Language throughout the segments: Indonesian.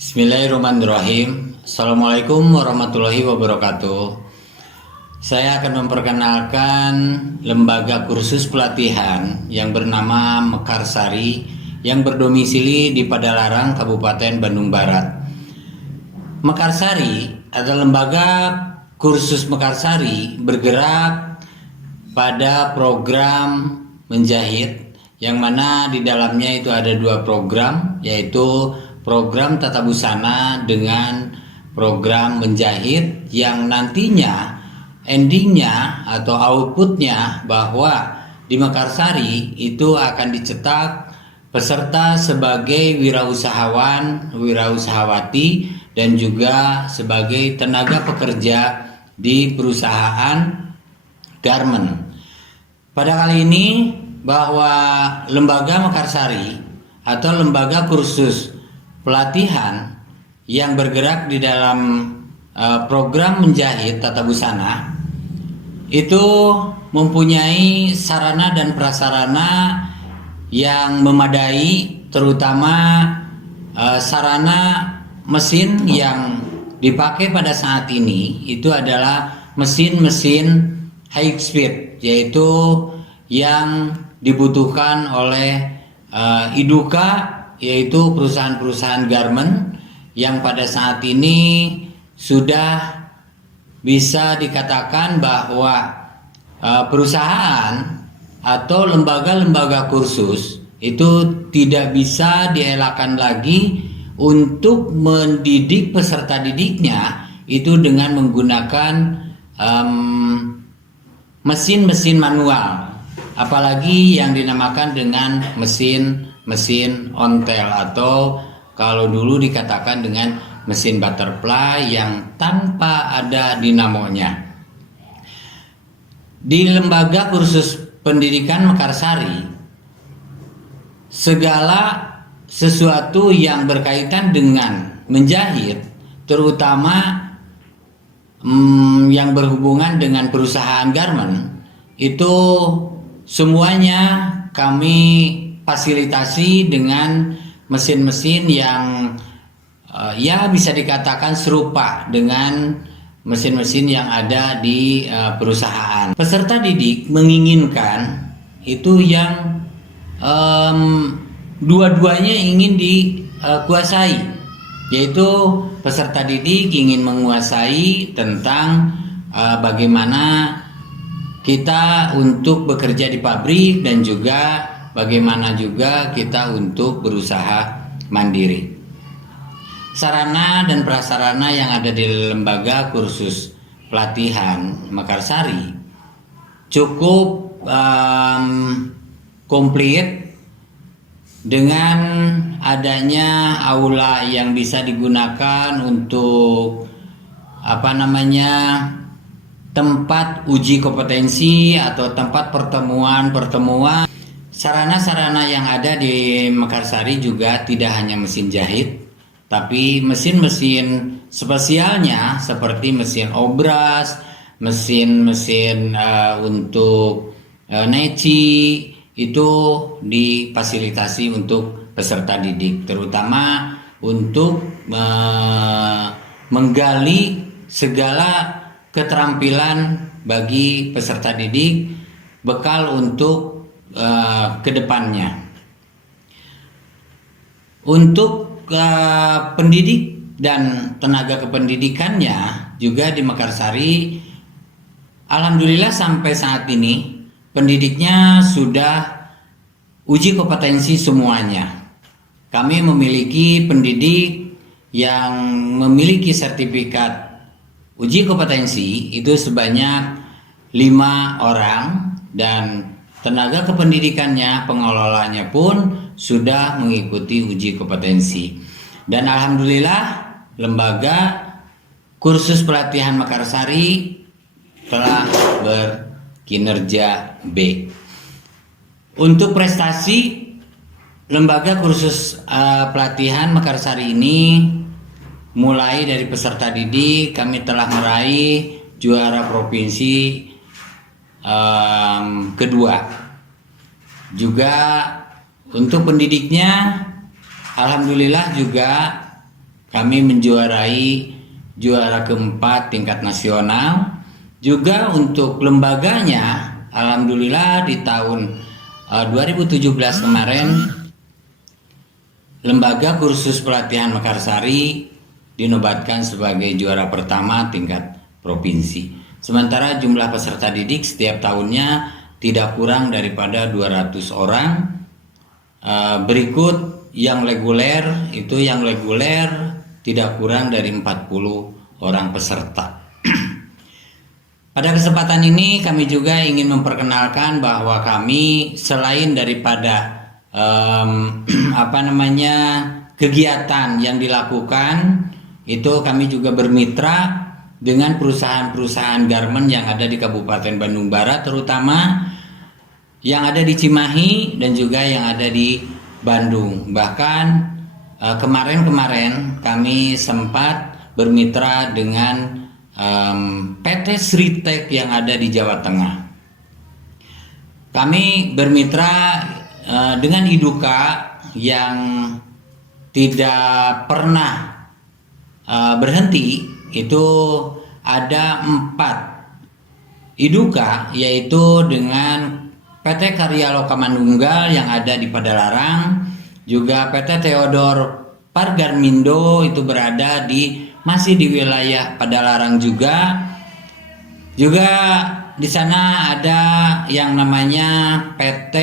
Bismillahirrahmanirrahim. Assalamualaikum warahmatullahi wabarakatuh. Saya akan memperkenalkan lembaga kursus pelatihan yang bernama Mekarsari yang berdomisili di Padalarang, Kabupaten Bandung Barat. Mekarsari adalah lembaga kursus Mekarsari bergerak pada program menjahit, yang mana di dalamnya itu ada dua program, yaitu program tata busana dengan program menjahit, yang nantinya endingnya atau outputnya bahwa di Mekarsari itu akan dicetak peserta sebagai wirausahawan, wirausahawati, dan juga sebagai tenaga pekerja di perusahaan garment. Pada kali ini bahwa lembaga Mekarsari atau lembaga kursus pelatihan yang bergerak di dalam program menjahit tata busana itu mempunyai sarana dan prasarana yang memadai, terutama sarana mesin yang dipakai pada saat ini itu adalah mesin-mesin high speed, yaitu yang dibutuhkan oleh IDUKA, yaitu perusahaan-perusahaan garment yang pada saat ini sudah bisa dikatakan bahwa perusahaan atau lembaga-lembaga kursus itu tidak bisa dielakkan lagi untuk mendidik peserta didiknya itu dengan menggunakan mesin-mesin manual, apalagi yang dinamakan dengan mesin ontel, atau kalau dulu dikatakan dengan mesin butterfly yang tanpa ada dinamonya. Di lembaga kursus pendidikan Mekarsari, segala sesuatu yang berkaitan dengan menjahit, terutama yang berhubungan dengan perusahaan garment, itu semuanya kami fasilitasi dengan mesin-mesin yang ya bisa dikatakan serupa dengan mesin-mesin yang ada di perusahaan. Peserta didik menginginkan itu yang dua-duanya ingin dikuasai, yaitu peserta didik ingin menguasai tentang bagaimana kita untuk bekerja di pabrik, dan juga bagaimana juga kita untuk berusaha mandiri. Sarana dan prasarana yang ada di lembaga kursus pelatihan Mekarsari cukup komplit dengan adanya aula yang bisa digunakan untuk tempat uji kompetensi atau tempat pertemuan. Sarana-sarana yang ada di Mekarsari juga tidak hanya mesin jahit, tapi mesin-mesin spesialnya seperti mesin obras, mesin-mesin untuk neci, itu difasilitasi untuk peserta didik, terutama untuk menggali segala keterampilan bagi peserta didik, bekal untuk kedepannya. Untuk pendidik dan tenaga kependidikannya juga di Mekarsari, alhamdulillah sampai saat ini pendidiknya sudah uji kompetensi semuanya. Kami memiliki pendidik yang memiliki sertifikat uji kompetensi itu sebanyak 5 orang, dan tenaga kependidikannya, pengelolanya pun sudah mengikuti uji kompetensi. Dan alhamdulillah lembaga kursus pelatihan Mekarsari telah berkinerja B. Untuk prestasi lembaga kursus pelatihan Mekarsari ini, mulai dari peserta didik kami telah meraih juara provinsi kedua. Juga untuk pendidiknya alhamdulillah juga kami menjuarai juara keempat tingkat nasional. Juga untuk lembaganya, alhamdulillah di tahun 2017 kemarin, Lembaga Kursus Pelatihan Mekarsari dinobatkan sebagai juara pertama tingkat provinsi. Sementara jumlah peserta didik setiap tahunnya tidak kurang daripada 200 orang. Berikut yang reguler, itu yang reguler tidak kurang dari 40 orang peserta. Pada kesempatan ini kami juga ingin memperkenalkan bahwa kami selain daripada kegiatan yang dilakukan, itu kami juga bermitra dengan perusahaan-perusahaan garment yang ada di Kabupaten Bandung Barat, terutama yang ada di Cimahi dan juga yang ada di Bandung. Bahkan kemarin kami sempat bermitra dengan PT Sritek yang ada di Jawa Tengah. Kami bermitra dengan Iduka yang tidak pernah berhenti. Itu ada 4 Iduka, yaitu dengan PT Karya Loka Manunggal yang ada di Padalarang, juga PT Theodor Pargarmindo itu berada masih di wilayah Padalarang juga. Juga di sana ada yang namanya PT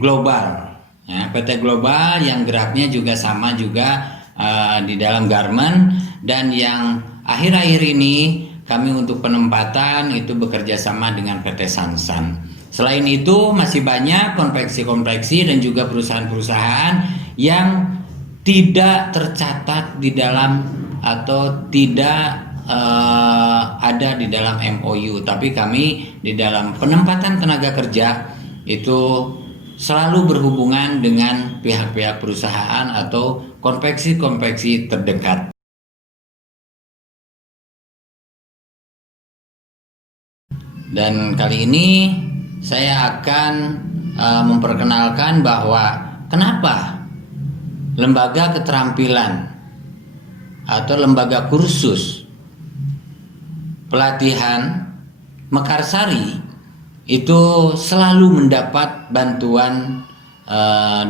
Global. Ya, PT Global yang geraknya juga sama juga di dalam garment, dan yang akhir-akhir ini kami untuk penempatan itu bekerja sama dengan PT Sansan. Selain itu masih banyak konveksi-konveksi dan juga perusahaan-perusahaan yang tidak tercatat di dalam atau tidak ada di dalam MOU, tapi kami di dalam penempatan tenaga kerja itu selalu berhubungan dengan pihak-pihak perusahaan atau konveksi-konveksi terdekat. Dan kali ini saya akan memperkenalkan bahwa kenapa lembaga keterampilan atau lembaga kursus pelatihan Mekarsari itu selalu mendapat bantuan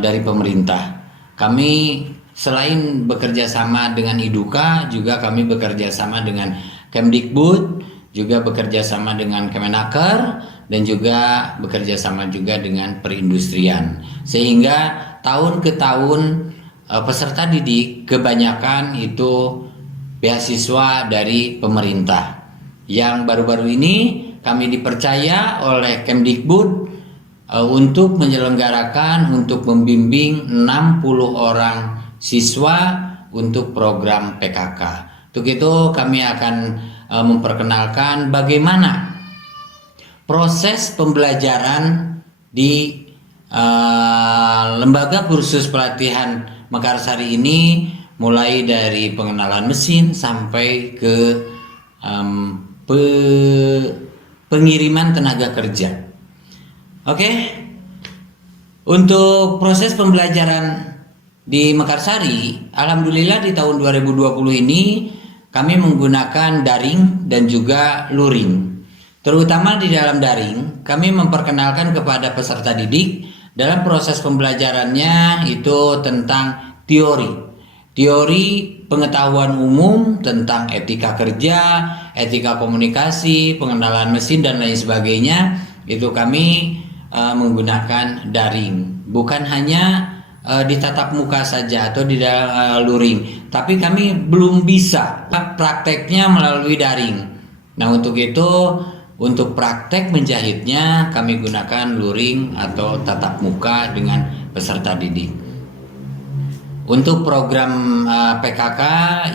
dari pemerintah. Kami selain bekerja sama dengan Iduka, juga kami bekerja sama dengan Kemdikbud, juga bekerja sama dengan Kemenaker, dan juga bekerja sama juga dengan perindustrian. Sehingga tahun ke tahun peserta didik kebanyakan itu beasiswa dari pemerintah. Yang baru-baru ini kami dipercaya oleh Kemdikbud untuk menyelenggarakan, untuk membimbing 60 orang siswa untuk program PKK. Untuk itu kami akan memperkenalkan bagaimana proses pembelajaran di lembaga kursus pelatihan Mekarsari ini, mulai dari pengenalan mesin sampai ke pengiriman tenaga kerja. Oke. Untuk proses pembelajaran di Mekarsari, alhamdulillah di tahun 2020 ini kami menggunakan daring dan juga luring. Terutama di dalam daring, kami memperkenalkan kepada peserta didik dalam proses pembelajarannya itu tentang teori pengetahuan umum tentang etika kerja, etika komunikasi, pengenalan mesin dan lain sebagainya. Itu kami menggunakan daring, bukan hanya di tatap muka saja atau di dalam luring, tapi kami belum bisa prakteknya melalui daring. Nah, untuk itu, untuk praktek menjahitnya kami gunakan luring atau tatap muka dengan peserta didik. Untuk program PKK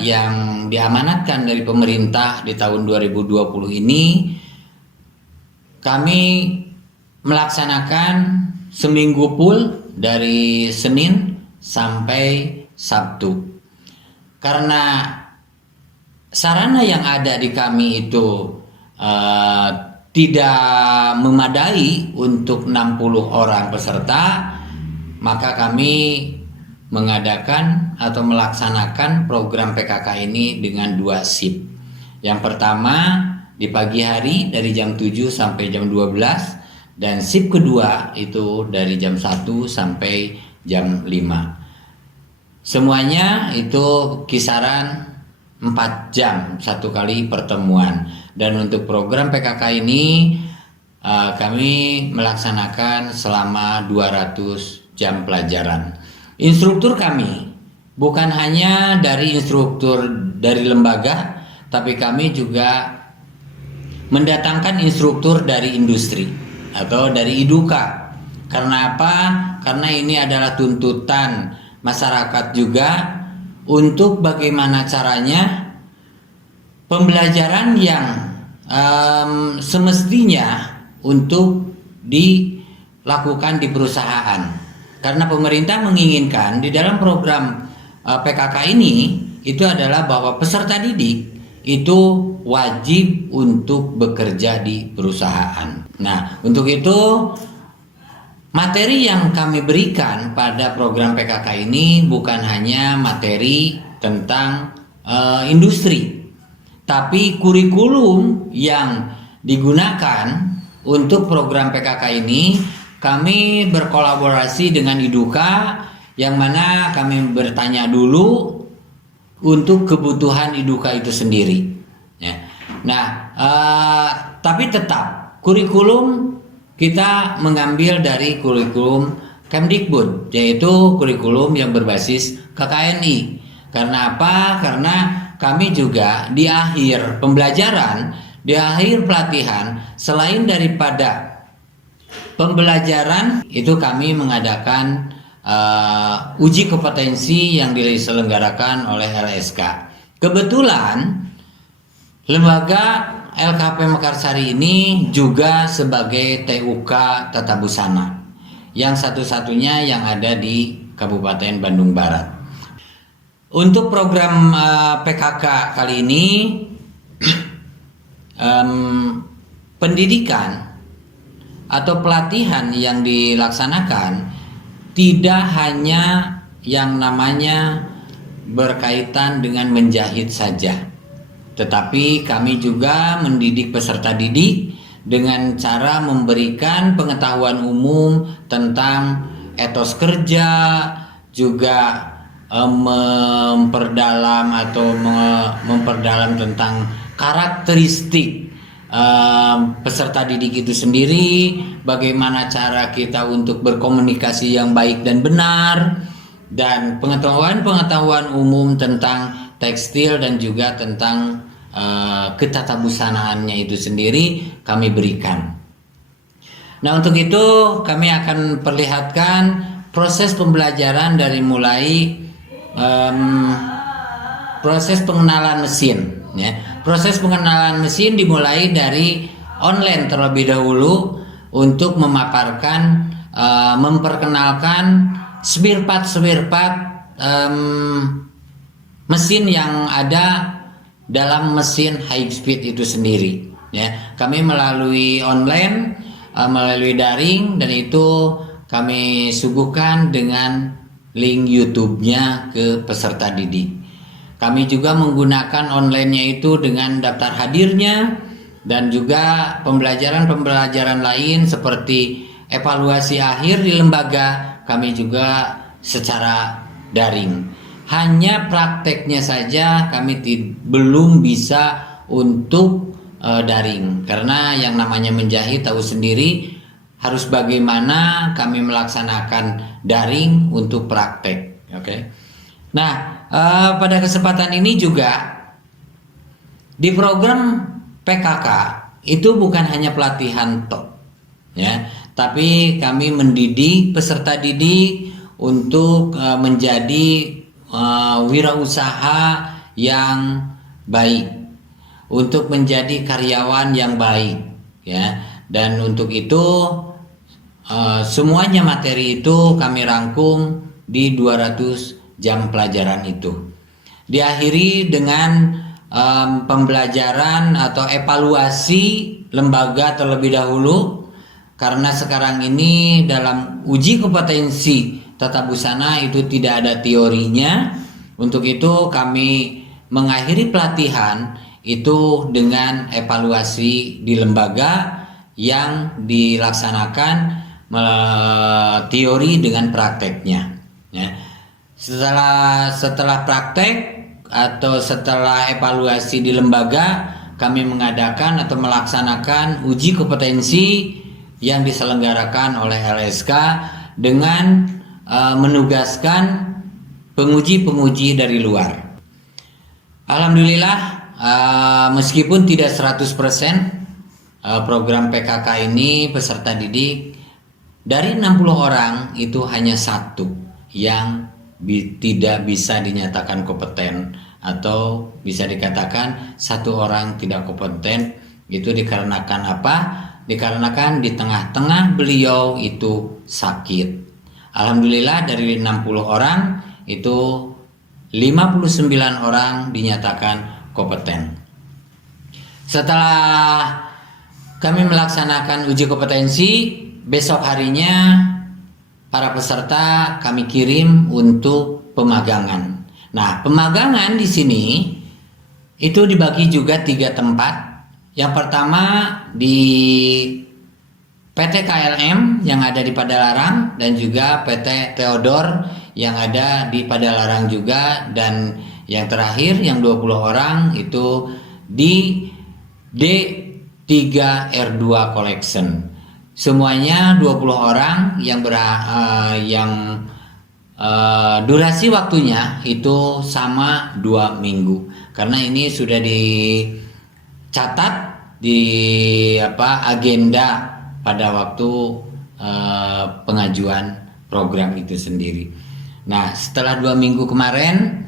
yang diamanatkan dari pemerintah di tahun 2020 ini, kami melaksanakan seminggu full dari Senin sampai Sabtu. Karena sarana yang ada di kami itu tidak memadai untuk 60 orang peserta, maka kami mengadakan atau melaksanakan program PKK ini dengan 2 shift. Yang pertama di pagi hari dari jam 7 sampai jam 12, dan shift kedua itu dari jam 1 sampai jam 5. Semuanya itu kisaran 4 jam satu kali pertemuan. Dan untuk program PKK ini kami melaksanakan selama 200 jam pelajaran. Instruktur kami bukan hanya dari instruktur dari lembaga, tapi kami juga mendatangkan instruktur dari industri atau dari IDUKA. Karena apa? Karena ini adalah tuntutan masyarakat juga untuk bagaimana caranya pembelajaran yang semestinya untuk dilakukan di perusahaan. Karena pemerintah menginginkan di dalam program PKK ini itu adalah bahwa peserta didik itu wajib untuk bekerja di perusahaan. Nah, untuk itu materi yang kami berikan pada program PKK ini bukan hanya materi tentang industri, tapi kurikulum yang digunakan untuk program PKK ini kami berkolaborasi dengan IDUKA, yang mana kami bertanya dulu untuk kebutuhan IDUKA itu sendiri. Ya. Nah, tapi tetap kurikulum kita mengambil dari kurikulum Kemdikbud, yaitu kurikulum yang berbasis KKNI. Karena apa? Karena kami juga di akhir pembelajaran, di akhir pelatihan, selain daripada pembelajaran itu kami mengadakan uji kompetensi yang diselenggarakan oleh LSK. Kebetulan lembaga LKP Mekarsari ini juga sebagai TUK Tata Busana yang satu-satunya yang ada di Kabupaten Bandung Barat. Untuk program PKK kali ini pendidikan atau pelatihan yang dilaksanakan tidak hanya yang namanya berkaitan dengan menjahit saja, tetapi kami juga mendidik peserta didik dengan cara memberikan pengetahuan umum tentang etos kerja, juga memperdalam tentang karakteristik peserta didik itu sendiri, bagaimana cara kita untuk berkomunikasi yang baik dan benar, dan pengetahuan umum tentang tekstil dan juga tentang ketatabusanaannya itu sendiri kami berikan. Nah, untuk itu kami akan perlihatkan proses pembelajaran dari mulai proses pengenalan mesin, ya. Proses pengenalan mesin dimulai dari online terlebih dahulu untuk memaparkan, memperkenalkan spare part mesin yang ada dalam mesin high speed itu sendiri, ya. Kami melalui online, melalui daring, dan itu kami suguhkan dengan link YouTube-nya ke peserta didik. Kami juga menggunakan online-nya itu dengan daftar hadirnya, dan juga pembelajaran lain seperti evaluasi akhir di lembaga kami juga secara daring. Hanya prakteknya saja kami belum bisa untuk daring, karena yang namanya menjahit tahu sendiri harus bagaimana kami melaksanakan daring untuk praktek. Oke. Nah, pada kesempatan ini juga di program PKK itu bukan hanya pelatihan toh, ya, tapi kami mendidik peserta didik untuk menjadi wirausaha yang baik, untuk menjadi karyawan yang baik, ya. Dan untuk itu semuanya materi itu kami rangkum di 200 jam pelajaran itu. Diakhiri dengan pembelajaran atau evaluasi lembaga terlebih dahulu, karena sekarang ini dalam uji kompetensi tata busana itu tidak ada teorinya. Untuk itu kami mengakhiri pelatihan itu dengan evaluasi di lembaga yang dilaksanakan teori dengan prakteknya. Ya. Setelah praktek atau setelah evaluasi di lembaga, kami mengadakan atau melaksanakan uji kompetensi yang diselenggarakan oleh LSK dengan menugaskan penguji-penguji dari luar. Alhamdulillah, meskipun tidak 100% program PKK ini peserta didik, dari 60 orang itu hanya satu yang tidak bisa dinyatakan kompeten, atau bisa dikatakan satu orang tidak kompeten. Itu dikarenakan apa? Dikarenakan di tengah-tengah beliau itu sakit. Alhamdulillah dari 60 orang itu 59 orang dinyatakan kompeten. Setelah kami melaksanakan uji kompetensi, besok harinya para peserta kami kirim untuk pemagangan. Nah, pemagangan di sini itu dibagi juga 3 tempat. Yang pertama di PT KLM yang ada di Padalarang, dan juga PT Theodor yang ada di Padalarang juga, dan yang terakhir yang 20 orang itu di D3R2 Collection. Semuanya 20 orang yang durasi waktunya itu sama 2 minggu. Karena ini sudah dicatat di agenda pada waktu pengajuan program itu sendiri. Nah, setelah 2 minggu kemarin,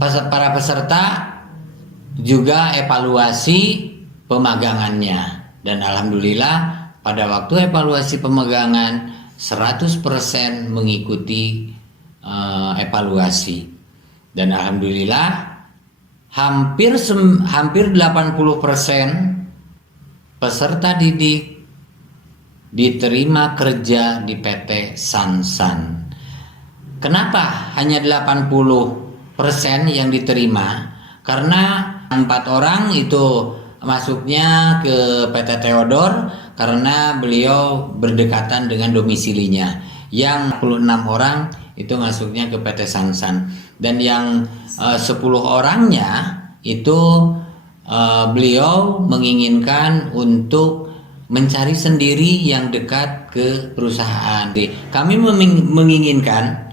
para peserta juga evaluasi pemagangannya, dan alhamdulillah pada waktu evaluasi pemagangan 100% mengikuti evaluasi, dan alhamdulillah hampir 80% peserta didik diterima kerja di PT Sansan. Kenapa hanya 80% yang diterima? Karena 4 orang itu masuknya ke PT Theodor karena beliau berdekatan dengan domisilinya. Yang 46 orang itu masuknya ke PT Sansan, dan yang 10 orangnya itu beliau menginginkan untuk mencari sendiri yang dekat ke perusahaan. Kami menginginkan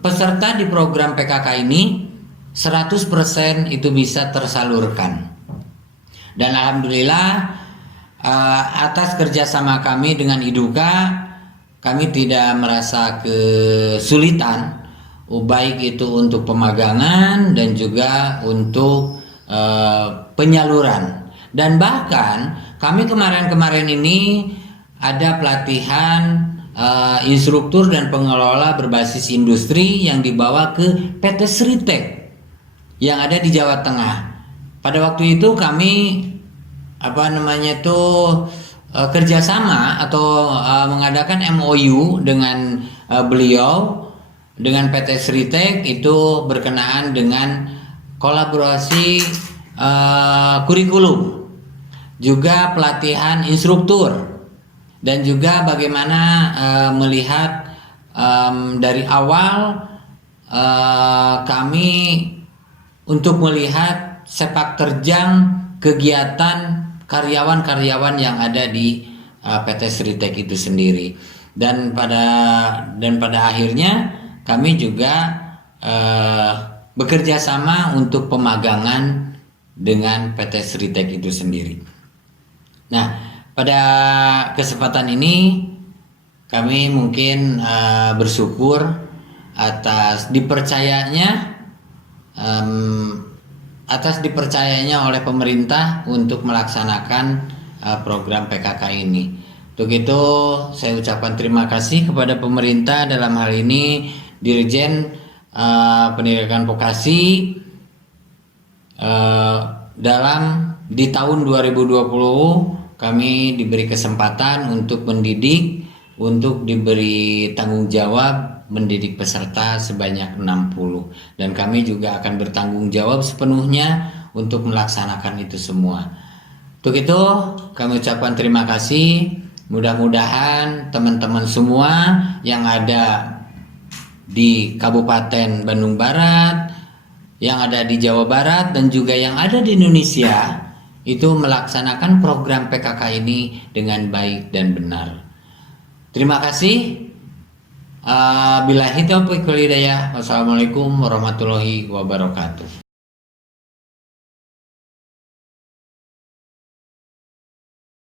peserta di program PKK ini 100% itu bisa tersalurkan. Dan alhamdulillah atas kerjasama kami dengan IDUKA, kami tidak merasa kesulitan, baik itu untuk pemagangan dan juga untuk penyaluran. Dan bahkan kami kemarin ini ada pelatihan instruktur dan pengelola berbasis industri yang dibawa ke PT Sritek yang ada di Jawa Tengah. Pada waktu itu kami kerjasama atau mengadakan MOU dengan beliau, dengan PT Sritek, itu berkenaan dengan kolaborasi kurikulum, juga pelatihan instruktur, dan juga bagaimana melihat dari awal kami untuk melihat sepak terjang kegiatan karyawan-karyawan yang ada di PT Sritek itu sendiri, dan pada akhirnya kami juga bekerja sama untuk pemagangan dengan PT Sritek itu sendiri. Nah, pada kesempatan ini kami mungkin bersyukur atas dipercayanya oleh pemerintah untuk melaksanakan program PKK ini. Untuk itu saya ucapkan terima kasih kepada pemerintah, dalam hal ini Dirjen Pendidikan Vokasi, di tahun 2020 kami diberi kesempatan untuk mendidik untuk diberi tanggung jawab mendidik peserta sebanyak 60, dan kami juga akan bertanggung jawab sepenuhnya untuk melaksanakan itu semua. Untuk itu kami ucapkan terima kasih. Mudah-mudahan teman-teman semua yang ada di Kabupaten Bandung Barat, yang ada di Jawa Barat, dan juga yang ada di Indonesia itu melaksanakan program PKK ini dengan baik dan benar. Terima kasih. Billahi taufiq wal hidayah. Wassalamualaikum warahmatullahi wabarakatuh.